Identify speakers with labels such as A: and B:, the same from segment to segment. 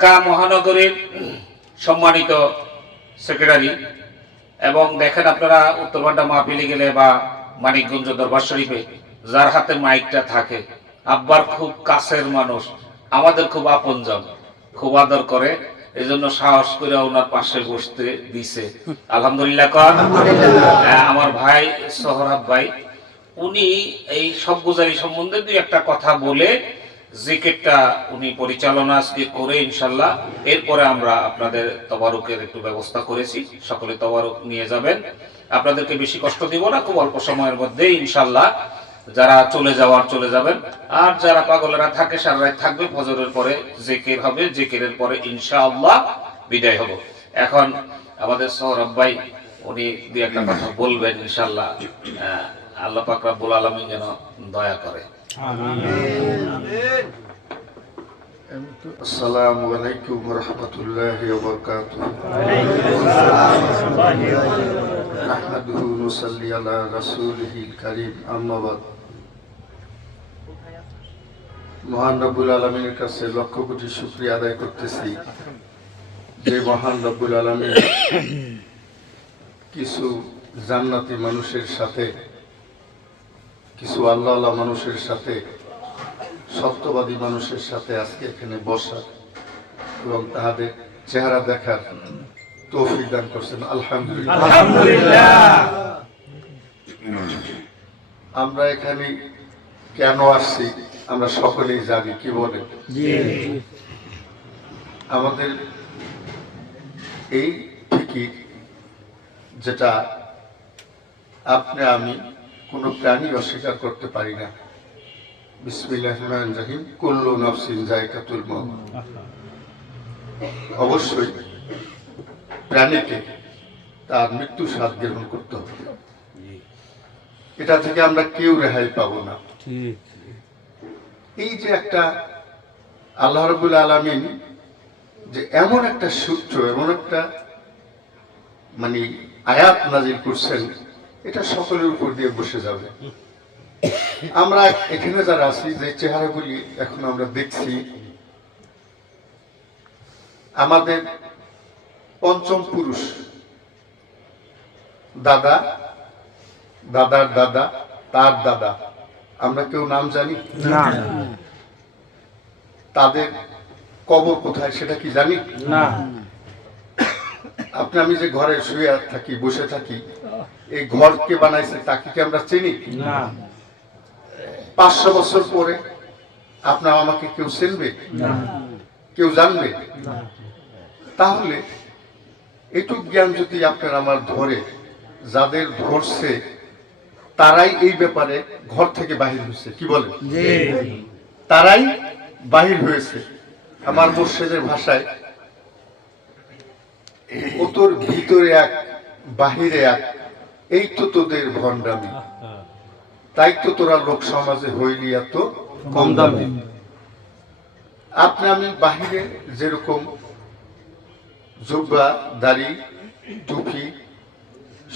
A: ঢাকা মহানগরীর সম্মানিত সেক্রেটারি এবং দেখেন আপনারা উত্তরপাড্ডা মাহফিলে গেলে বা মানিকগঞ্জ দরবার শরীফে যার হাতে মাইকটা থাকে আব্বার খুব কাছের মানুষ আমাদের খুব আপনজন খুব আদর করে এই জন্য সাহস করে ওনার পাশে বসতে দিছে। আলহামদুলিল্লাহ কর হ্যাঁ, আমার ভাই সোহরাব ভাই উনি এই সব গুজারি সম্বন্ধে দুই একটা কথা বলে জিকেটটা উনি পরিচালনা আজকে করে ইনশাল্লাহ এরপরে আমরা আপনাদের তবারুকের একটু ব্যবস্থা করেছি। সকলে তবারুক নিয়ে যাবেন। আপনাদেরকে বেশি কষ্ট দিব না, খুব অল্প সময়ের মধ্যে ইনশাল্লাহ যারা চলে যাওয়ার চলে যাবেন। আর যারা পাগলেরা থাকে, সারা থাকবে, ফজরের পরে জেকের হবে, জেকেরের পরে ইনশাআল্লাহ বিদায় হব। এখন আমাদের সৌরভ ভাই, উনি দুই একটা কথা বলবেন ইনশাল্লাহ আল্লাহ পাক রাব্বুল আলামিন যেন দয়া করে।
B: السلام عليكم ورحمة الله وبركاته نحمده ونصلي على رسوله الكريم أما بعد মহান রব্বুল আলমীর কাছে লক্ষ কোটি শুক্রিয়া আদায় করতেছি যে মহান রব্বুল আলমী কিছু জান্নাতি মানুষের সাথে কিছু আল্লাহ আল্লাহ মানুষের সাথে সত্যবাদী মানুষের সাথে আজকে এখানে বসা এবং তাহাদের চেহারা দেখার তৌফিক দান করছেন। আলহামদুলিল্লাহ। আমরা এখানে কেন আসছি আমরা সকলেই জানি কি বলে? আমাদের এই ফিকির যেটা আপনি আমি কোনো প্রাণী অস্বীকার করতে পারি না। বিসমিল্লাহ রহমান রহিম। কুল্লু নফসিন জায়কাতুল অবশ্যই প্রাণীকে তার মৃত্যু স্বাদ গ্রহণ করতে হবে। এটা থেকে আমরা কেউ রেহাই পাবো না। এই যে একটা আল্লাহ রবুল আলমিন যে এমন একটা সূত্র, এমন একটা মানে আয়াত নাজির করছেন এটা সকলের উপর দিয়ে বসে যাবে। আমরা এখানে যারা আছি যে চেহারাগুলি এখন আমরা দেখছি আমাদের পঞ্চম পুরুষ দাদা দাদার দাদা তার দাদা। আমরা কেউ নাম জানি?
C: না।
B: তাদের কবর কোথায় সেটা কি জানি?
C: না।
B: আপনি আমি যে ঘরে শুয়ে থাকি বসে থাকি এই ঘর কে বানাইছে তাকে কি আমরা চিনি?
C: না।
B: পাঁচশো বছর পরে আপনার আমাকে কেউ চিনবে? কেউ জানবে? তাহলে এটুক জ্ঞান যদি আপনার আমার ধরে যাদের ধরছে তারাই এই ব্যাপারে ঘর থেকে বাহির হয়েছে কি বলে তারাই বাহির হয়েছে। আমার মোর্শেদের ভাষায় ও তোর ভিতরে এক বাহিরে এক এই তো তোদের ভণ্ডামি। তাই তো তোরা লোক সমাজে হইলি এত কম দামি। আপনি আমি বাহিরে যেরকম জুব্বা দাড়ি টুপি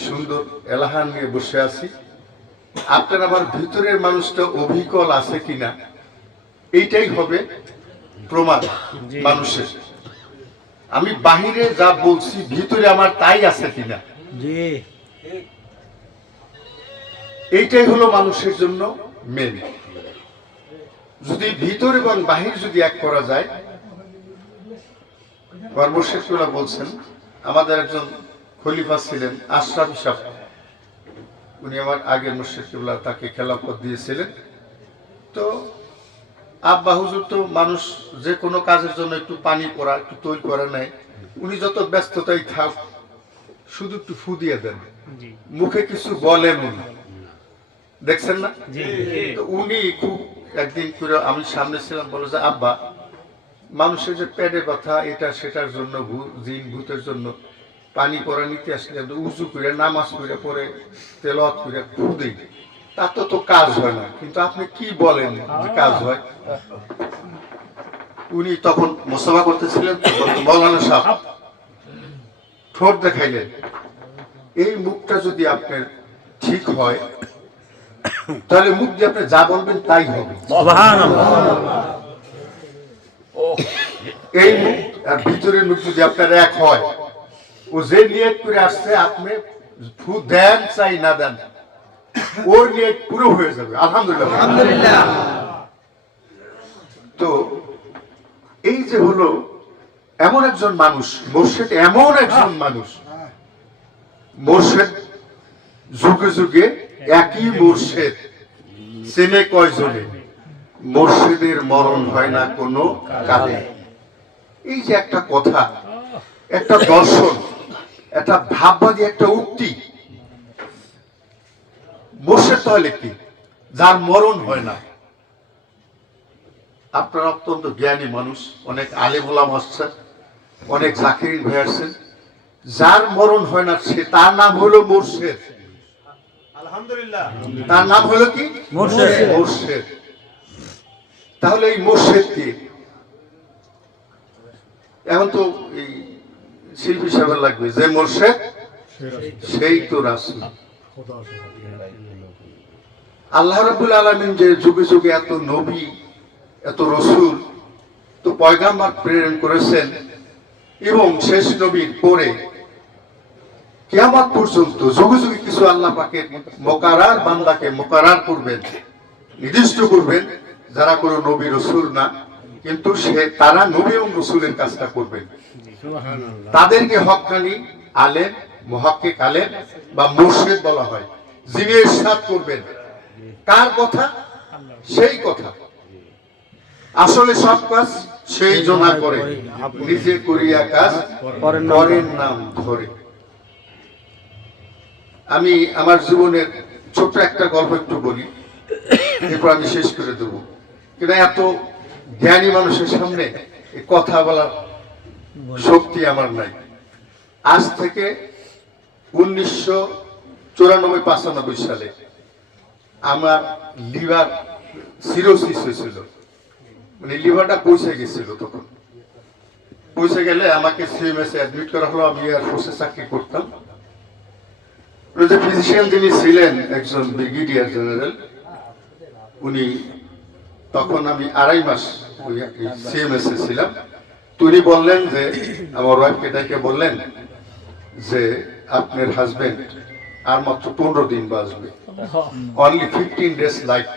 B: সুন্দর এলাহান নিয়ে বসে আছি আপনার আবার ভিতরের মানুষটা অভিকল আছে কিনা এইটাই হবে প্রমাণ মানুষের। আমি বাহিরে যা বলছি ভিতরে আমার তাই আছে কিনা? এইটাই হলো মানুষের জন্য মেন যদি ভিতর এবং বাহির যদি এক করা যায় কর্মশেষরা বলছেন আমাদের একজন খলিফা ছিলেন আশরাফ সাহ উনি আমার আগের মুর্শিদুল্লাহ তাকে খেলাফত দিয়েছিলেন। তো আব্বা হুজুর তো মানুষ যে কোনো কাজের জন্য একটু পানি পড়া একটু তৈরি করে নেয়। উনি যত ব্যস্ততাই থাক শুধু একটু ফু দিয়ে দেন। মুখে কিছু বলেন উনি। দেখছেন না? উনি খুব একদিন করে আমি সামনে ছিলাম বলে যে আব্বা মানুষের যে পেটে ব্যথা এটা সেটার জন্য জিন ভূতের জন্য পানি পরা নিতে আসলে উজু করে নামাজ করে পরে তেলত করে ফু দিই। তা তো কাজ হয় না। কিন্তু আপনি কি বলেন যে কাজ হয়? উনি তখন মোসাফা করতেছিলেন মৌলানা সাহেব। ঠোঁট দেখাইলেন। এই মুখটা যদি আপনার ঠিক হয়, তাহলে মুখ দিয়ে আপনি যা বলবেন তাই হবে। এই মুখ আর ভিতরের মুখ যদি আপনার এক হয়, ও যে নিয়ত করে আসছে, আপনি ফু দেন চাই না দেন ওর নিয়ত পুরো হয়ে যাবে আলহামদুলিল্লাহ।
C: আলহামদুলিল্লাহ।
B: তো এই যে হলো এমন একজন মানুষ মোর্শেদ এমন একজন মানুষ। মোর্শেদ যুগে যুগে একই মোর্শেদ চেনে কয়জনে? মোর্শেদের মরণ হয় না কোনো কালে। এই যে একটা কথা একটা দর্শন একটা ভাববাদী একটা উক্তি মোর্শেদ তাহলে কি যার মরণ হয় না। আপনারা অত্যন্ত জ্ঞানী মানুষ অনেক আলেমুলাম আসছেন অনেক জাকিরিন হয়ে আসছেন। যার মরণ হয় না সে তার নাম হলো মোর্শেদ। তার নাম হলো কি?
C: মোর্শেদ।
B: মোর্শেদ। তাহলে এই মোর্শেদ কি? এখন তো এই শিল্পী সাহেবের লাগবে। যে মোর্শেদ সেই তো রাসূল। আল্লাহ রাবুল আলমিন যে যুগে যুগে এত নবী এত রসুল তো পয়গাম্বার প্রেরণ করেছেন এবং শেষ নবীর পরে কিয়ামত পর্যন্ত যুগে যুগে কিছু আল্লাহ পাকে মোকারার বান্দাকে মোকারার করবেন নির্দিষ্ট করবেন যারা কোনো নবী রসুল না কিন্তু সে তারা নবী এবং রসুলের কাজটা করবেন। তাদেরকে হকানি আলেম মহাক্কিক আলেম বা মুর্শিদ বলা হয়। যিনি ইরশাদ করবেন। কার কথা? সেই কথা। আসলে সব কাজ সেই জনা করে। নিজে করিয়া কাজ
C: পরের নাম
B: ধরে আমি আমার জীবনের ছোট্ট একটা গল্প একটু বলি। এরপর আমি শেষ করে দেবো। কিন্তু এত জ্ঞানী মানুষের সামনে কথা বলার শক্তি আমার নাই। আজ থেকে উনিশশো চুরানব্বই পাঁচানব্বই সালে আমার লিভার সিরোসিস হয়েছিল। মানে লিভারটা পৌঁছে গেছিল তখন। পৌঁছে গেলে আমাকে সিএমএস অ্যাডমিট করা হলো, আমি এয়ারফোর্সে চাকরি করতাম। যে ফিজিশিয়ান যিনি ছিলেন একজন ব্রিগেডিয়ার জেনারেল উনি তখন আমি আড়াই মাস সিএমএস এ ছিলাম। উনি বললেন যে, আমার ওয়াইফকে ডেকে বললেন যে আপনার হাজবেন্ড আর মাত্র পনেরো দিন বাঁচবে। অনলি ফিফটিন ডেজ লাইফ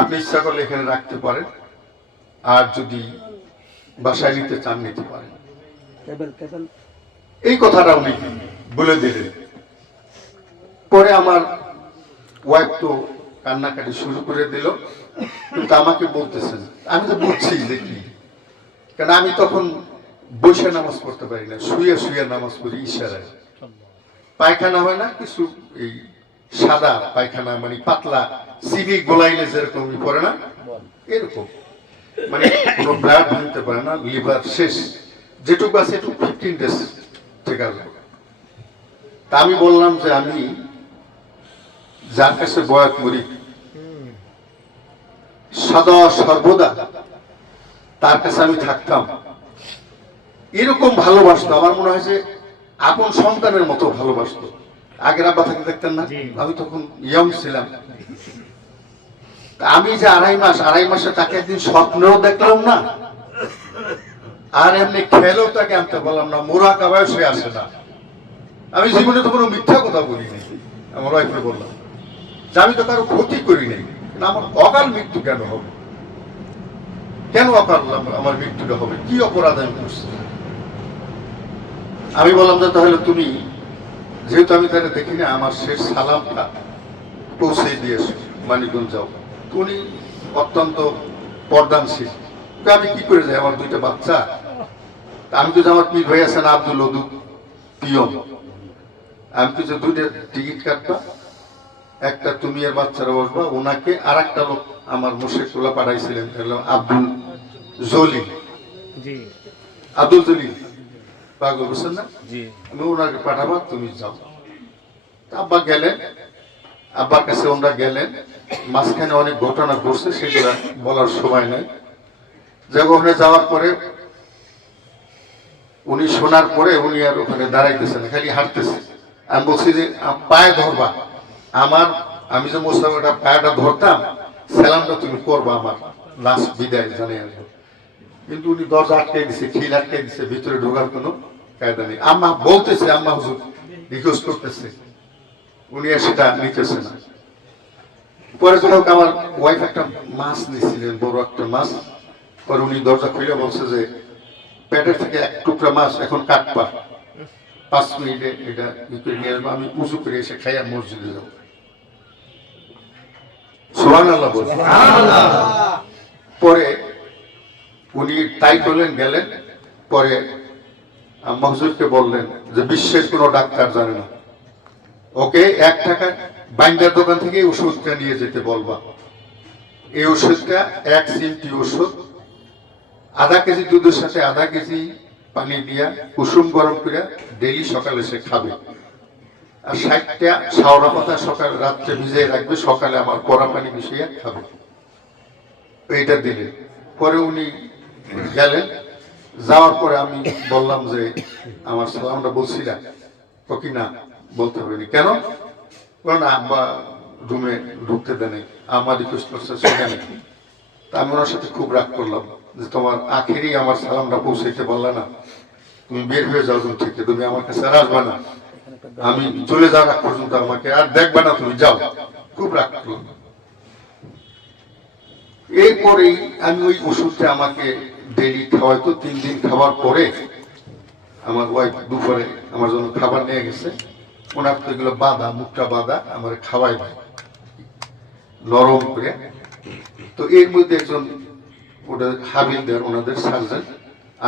B: আপনি ইচ্ছা করলে এখানে রাখতে পারেন আর যদি বাসায় নিতে চান নিতে পারেন। এই কথাটা উনি বলে দিলেন। পরে আমার ওয়াইফ তো কান্নাকাটি শুরু করে দিল কিন্তু আমাকে বলতেছেন। আমি তো বুঝছি যে কি কারণ আমি তখন বসে নামাজ পড়তে পারি না, শুয়ে শুয়ে নামাজ পড়ি ইশারায়। পায়খানা হয় না, কিছু এই সাদা পায়খানা মানে পাতলা চিনি গোলাইলে যেরকম করে না, এরকম। মানে কোনো ব্লাড ভাঙতে পারে না, লিভার শেষ। যেটুকু আছে একটু ফিফটিন ডেজ ঠিক আছে তা আমি বললাম যে আমি যার কাছে বয়াত করি, সদা সর্বদা, তার কাছে আমি থাকতাম। এরকম ভালোবাসতো। আমার মনে হয় যে আপন সন্তানের মতো ভালোবাসতো। আগের আব্বা থাকতে দেখতেন না? আমি তখন ইয়ং ছিলাম। আমি যে আড়াই মাস আড়াই মাসে তাকে একদিন স্বপ্নেও দেখলাম না। আর এমনি খেলেও তাকে আনতে পারলাম না। মোরা কাবায় সে আসে না। আমি জীবনে তো কোনো মিথ্যা কথা বলিনি আমার ওয়াইফে বললাম। যে আমি তো কারও ক্ষতি করি নাই। না আমার অকাল মৃত্যু কেন হবে? কেন অকাল আমার মৃত্যুটা হবে? কি অপরাধ আমি করছি? আমি বললাম যে তাহলে তুমি যেহেতু আমি তাহলে দেখি না আমার শেষ সালামটা পৌঁছে দিয়েছ মানিকগঞ্জ যাও উনি অত্যন্ত পর্দানশীল। আমি কি করে যাই আমার দুইটা বাচ্চা? আমি তো আমার পীর ভাই আছেন আব্দুল ওদুদ পিয়ন। আমি কিছু দুইটা টিকিট কাটবা একটা তুমি আর বাচ্চারা বসবা ওনাকে আর একটা লোক আমার মুর্শিদুল্লাহ পাঠাইছিলেন হলো আব্দুল জলিল। আব্দুল জলিল? পাগল বুঝছেন না? আমি ওনাকে পাঠাবো তুমি যাও। আব্বা গেলেন আব্বার কাছে ওনারা গেলেন। মাঝখানে অনেক ঘটনা ঘটছে সেগুলা বলার সময় নাই। যে ওখানে যাওয়ার পরে উনি শোনার পরে উনি আর ওখানে দাঁড়াইতেছেন খালি হাঁটতেছে। আমি বলছি যে পায়ে ধরবা। আমার আমি যে মোসাফাটা পায়েটা ধরতাম সালামটা তুমি করবা আমার। লাস্ট বিদায় জানিয়ে কিন্তু উনি দরজা আটকে দিছে খিল আটকে দিছে ভিতরে ঢোকার কোনো কায়দা নেই আম্মা বলতেছে আম্মা হুজুর রিকোয়েস্ট করতেছে। উনি আর সেটা নিতেছে না। পরে আমার ওয়াইফ একটা মাছ নিয়েছিলেন বড় একটা মাছ। পরে উনি দরজা খুলে বলছে যে পেটের থেকে এক টুকরা মাছ এখন কাটপা পাঁচ মিনিটে এটা করে নিয়ে আসব। আমি উঁচু করে এসে খাইয়া মসজিদে যাব। সোহান আল্লাহ বলছে পরে উনি তাই করলেন গেলেন। পরে আম্মা বললেন যে বিশ্বের কোনো ডাক্তার জানে না। ওকে এক টাকা বাইন্ডার দোকান থেকে ওষুধটা নিয়ে যেতে বলবা। এই ওষুধটা এক সিমটি ওষুধ, আধা কেজি দুধের সাথে আধা কেজি পানি দিয়া কুসুম গরম করে ডেলি সকালে সে খাবে। আর ষাটটা শাওরা পাতা সকাল রাত্রে ভিজিয়ে রাখবে, সকালে আমার কড়া পানি মিশিয়ে খাবে। এইটা দিলে পরে উনি গেলেন যাওয়ার পরে আমি বললাম যে, আমার সালামটা বলছিলাম তো কি না, বলতে হবে কেন? না, আব্বা রুমে ঢুকতে দেয়নি আমার রিকোয়েস্ট করছে সেখানে তা আমি ওনার সাথে খুব রাগ করলাম যে, তোমার আখেরই আমার সালামটা পৌঁছাইতে পারলা না। তুমি বের হয়ে যাও রুম থেকে, তুমি আমার কাছে আর আসবা না। আমি চলে যাওয়ার আগ পর্যন্ত আমাকে আর দেখবা না, তুমি যাও। খুব রাগ করলাম। এরপরেই আমি ওই ওষুধটা আমাকে ডেলি খাওয়াইতো তিন দিন খাওয়ার পরে আমার ওয়াইফ দুপুরে আমার জন্য খাবার নিয়ে গেছে। ওনার তো এগুলো বাঁধা মুখটা বাঁধা আমার খাওয়াই দেয়। নরম করে। তো এর মধ্যে একজন ওদের হাবিলদার ওনাদের সার্জন।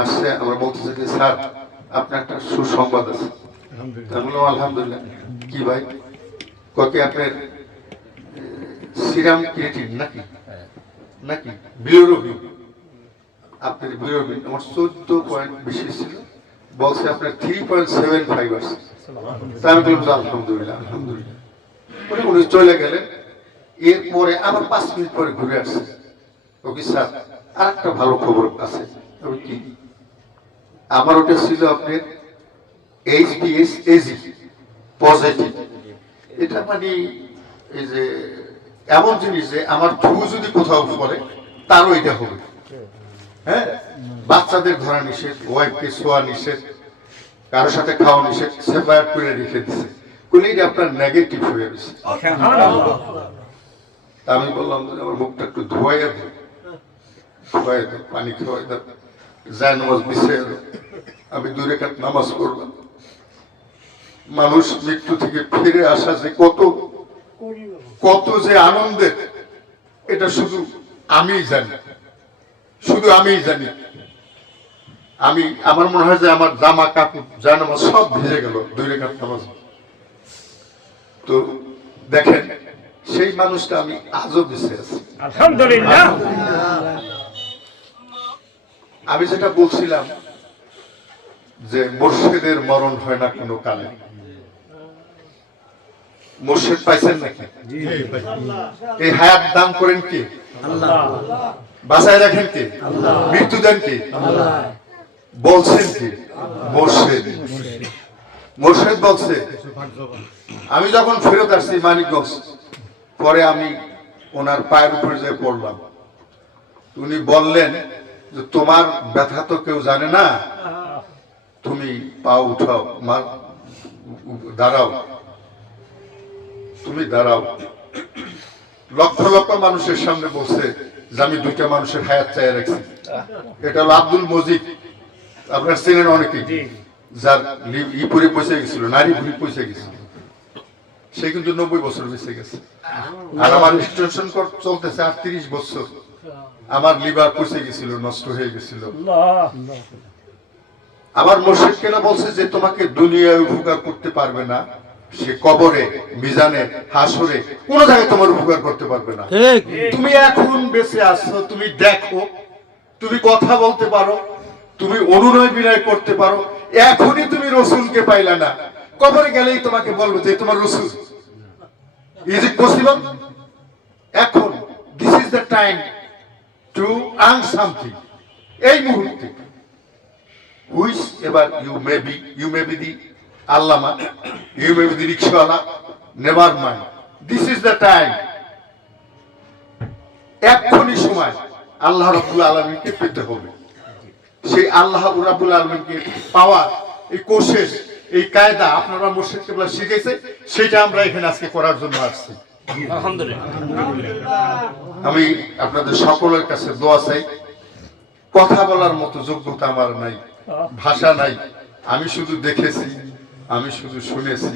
B: আসছে আমরা বলতেছে যে স্যার আপনার একটা সুসংবাদ আছে। বললাম, আলহামদুলিল্লাহ। কি ভাই? কত আপনার সিরাম ক্রিয়েটিন নাকি? নাকি? বিলিরুবিন আপনার বিলিরুবিন আমার চোদ্দ পয়েন্ট বেশি ছিল, বলছে আপনার থ্রি পয়েন্ট সেভেন ফাইভ আছে। আমি বললাম আলহামদুলিল্লাহ আলহামদুলিল্লাহ। উনি উনি চলে গেলেন। এরপরে আবার পাঁচ মিনিট পরে ঘুরে আসছে। ওকে, স্যার আর একটা ভালো খবর আছে। আমি কি? আমার ওটা ছিল আপনার এইচবিএস এজি পজিটিভ এটা মানে এই যে, এমন জিনিস যে, আমার থু যদি কোথাও পড়ে, তারও এটা হবে। হ্যাঁ? বাচ্চাদের ধরা নিষেধ, ওয়াইফকে শোয়া নিষেধ, কারোর সাথে খাওয়া নিষেধ সেপারেট করে রেখে দিছে। আপনার নেগেটিভ হয়ে গেছে। আমি বললাম আমার মুখটা একটু ধোয়াই দাও ধোয়াই দাও পানি খাওয়াই দাও যায় নামাজ মিশে আমি দূরে কাট নামাজ পড়লাম। মানুষ মৃত্যু থেকে ফিরে আসা যে কত কত যে আনন্দের, এটা শুধু আমিই জানি। শুধু আমিই জানি। আমি আমার মনে হয় যে আমার জামা কাপড় যা নামাজ সব ভিজে গেল দুই রেখার নামাজ। তো দেখেন সেই মানুষটা আমি আজও বেঁচে আছি।
D: আলহামদুলিল্লাহ।
B: আমি যেটা বলছিলাম যে মোর্শেদের মরণ হয় না কোনো কালে। মোর্শেদ পাইছেন নাকি? এই হায়াত দান করেন কে? বাঁচায় রাখেন কে? মৃত্যু দেন কে? বলছেন কি? মোর্শেদ। মোর্শেদ বলছে, আমি যখন ফেরত আসছি মানিকগঞ্জ, পরে আমি ওনার পায়ের উপরে যে পড়লাম। উনি বললেন যে, তোমার ব্যথা তো কেউ জানে না। তুমি পা উঠাও দাঁড়াও। তুমি দাঁড়াও। লক্ষ লক্ষ মানুষের সামনে বলছে যে আমি দুইটা মানুষের হায়াত চাই রাখছি। এটা হলো আব্দুল মজিদ আপনার চেনেন অনেকেই যার ই পরে পয়সা গেছিল নারী ভুড়ি পয়সা গেছিল। সে কিন্তু নব্বই বছর বেঁচে গেছে। আর আমার স্টেশন চলতেছে আটত্রিশ বছর। আমার লিভার পচে গেছিল নষ্ট হয়ে গেছিল। আমার মোর্শেদ কেনা বলছে যে তোমাকে দুনিয়ায় উপকার করতে পারবে না। সে কবরে মিজানে হাসরে কোন জায়গায় তোমার উপকার করতে পারবে না। তুমি এখন বেঁচে আছো তুমি দেখো তুমি কথা বলতে পারো তুমি অনুনয় বিনয় করতে পারো এখনই তুমি রসুলকে পাইলা না। কবরে গেলেই তোমাকে বলব যে তোমার রসুল। ইজ ইট পসিবল এখন this is the time to earn something এই মুহূর্তে হুইচ এবার you may be you may be the Allama you may be the রিক্সাওয়ালা never mind this is the time এক্ষুনি সময় আল্লাহ রব্বুল আলমীকে পেতে হবে। সেই আল্লাহ রাবুল আলমিনকে পাওয়া এই কোশেষ এই কায়দা আপনারা মুর্শিদ কেবলা শিখেছে সেটা আমরা এখানে আজকে করার জন্য আসছি। আমি আপনাদের সকলের কাছে দোয়া চাই। কথা বলার মতো যোগ্যতা আমার নাই ভাষা নাই। আমি শুধু দেখেছি। আমি শুধু শুনেছি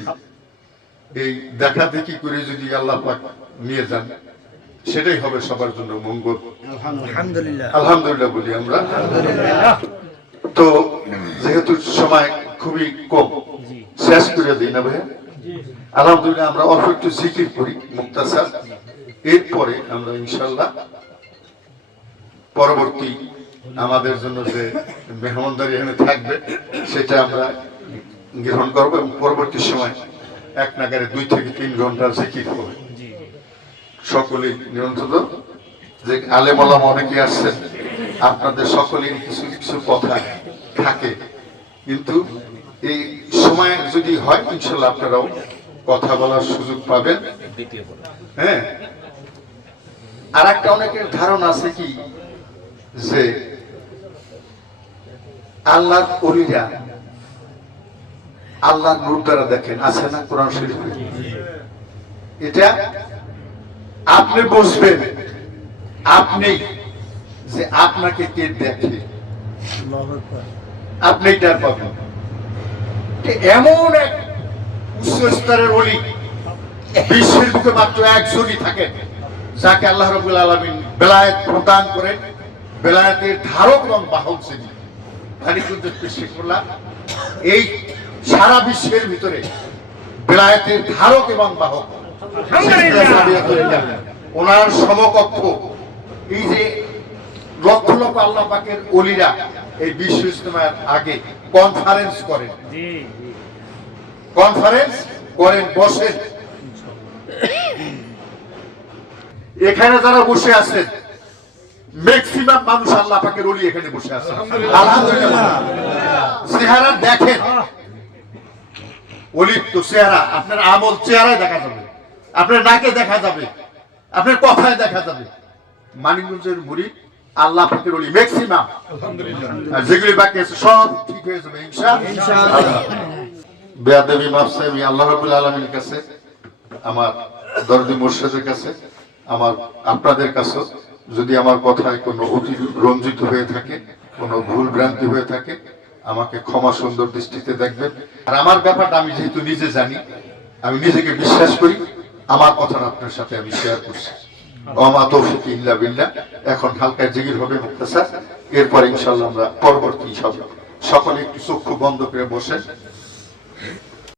B: এই দেখা দেখি করে যদি আল্লাহ পাক নিয়ে যান সেটাই হবে সবার জন্য মঙ্গল।
C: আলহামদুলিল্লাহ।
B: আলহামদুলিল্লাহ বলি আমরা। তো যেহেতু সময় খুবই কম শেষ করে দিই না ভাইয়া? আলহামদুলিল্লাহ আমরা অল্প একটু জিকির করি মুক্তাসার। এরপরে আমরা ইনশাল্লাহ পরবর্তী আমাদের জন্য যে মেহমানদারি এখানে থাকবে সেটা আমরা গ্রহণ করব এবং পরবর্তী সময় এক নাগারে দুই থেকে তিন ঘণ্টা জিকির হবে সকলেই নিয়ন্ত্রিত। যে আলেমলাম অনেকে আসছেন আপনাদের সকলের কিছু কিছু কথা থাকে। কিন্তু এই সময় যদি হয় ইনশাল্লাহ আপনারাও কথা বলার সুযোগ পাবেন। হ্যাঁ। আর একটা অনেকের ধারণা আছে কি? যে আল্লাহর অলিরা আল্লাহর নূর দ্বারা দেখেন আছে না কোরআন শরীফে? এটা আপনি বসবেন আপনি যে আপনাকে কে দেখে? আপনি তার পাবেন এমন এক উচ্চ স্তরের অলি বিশ্বের বুকে মাত্র একজনই থাকেন যাকে আল্লাহ রবুল আলমিন বেলায়েত প্রদান করেন বেলায়েতের ধারক এবং বাহক যিনি। ভানিকুঞ্জ পেশে করলাম এই সারা বিশ্বের ভিতরে বেলায়েতের ধারক এবং বাহক। ওনার সমকক্ষ। এই যে লক্ষ লক্ষ আল্লাহ পাকের অলিরা এই বিশ্ব ইজতেমার আগে কনফারেন্স করেন। কনফারেন্স করেন বসেন। এখানে যারা বসে আছেন ম্যাক্সিমাম মানুষ আল্লাহ পাকের অলি এখানে বসে আছে। আলহামদুলিল্লাহ। চেহারা দেখেন। অলির তো চেহারা আপনার আমল চেহারায় দেখা যাবে আপনার নাকে দেখা যাবে আপনার কথায় দেখা যাবে। মানিকগঞ্জের মুড়ি আল্লাহ পাকের অলি ম্যাক্সিমাম আর যেগুলি বাকি আছে সব ঠিক হয়ে যাবে ইনশাআল্লাহ। বেয়াদেবী মাফসে আমি আল্লাহ রাবুল আলমীর কাছে আমার দরদি মোর্শেদের কাছে আমার আপনাদের কাছে যদি আমার কথায় কোনো অতি রঞ্জিত হয়ে থাকে কোনো ভুল ভ্রান্তি হয়ে থাকে আমাকে ক্ষমা সুন্দর দৃষ্টিতে দেখবেন। আর আমার ব্যাপারটা আমি যেহেতু নিজে জানি, আমি নিজেকে বিশ্বাস করি, আমার কথাটা আপনার সাথে আমি শেয়ার করছি। বিল্লাহ। এখন হালকা জিগির হবে মুক্তাসার। এরপর ইনশাল্লাহ আমরা পরবর্তী সকলে একটু চক্ষু বন্ধ করে বসে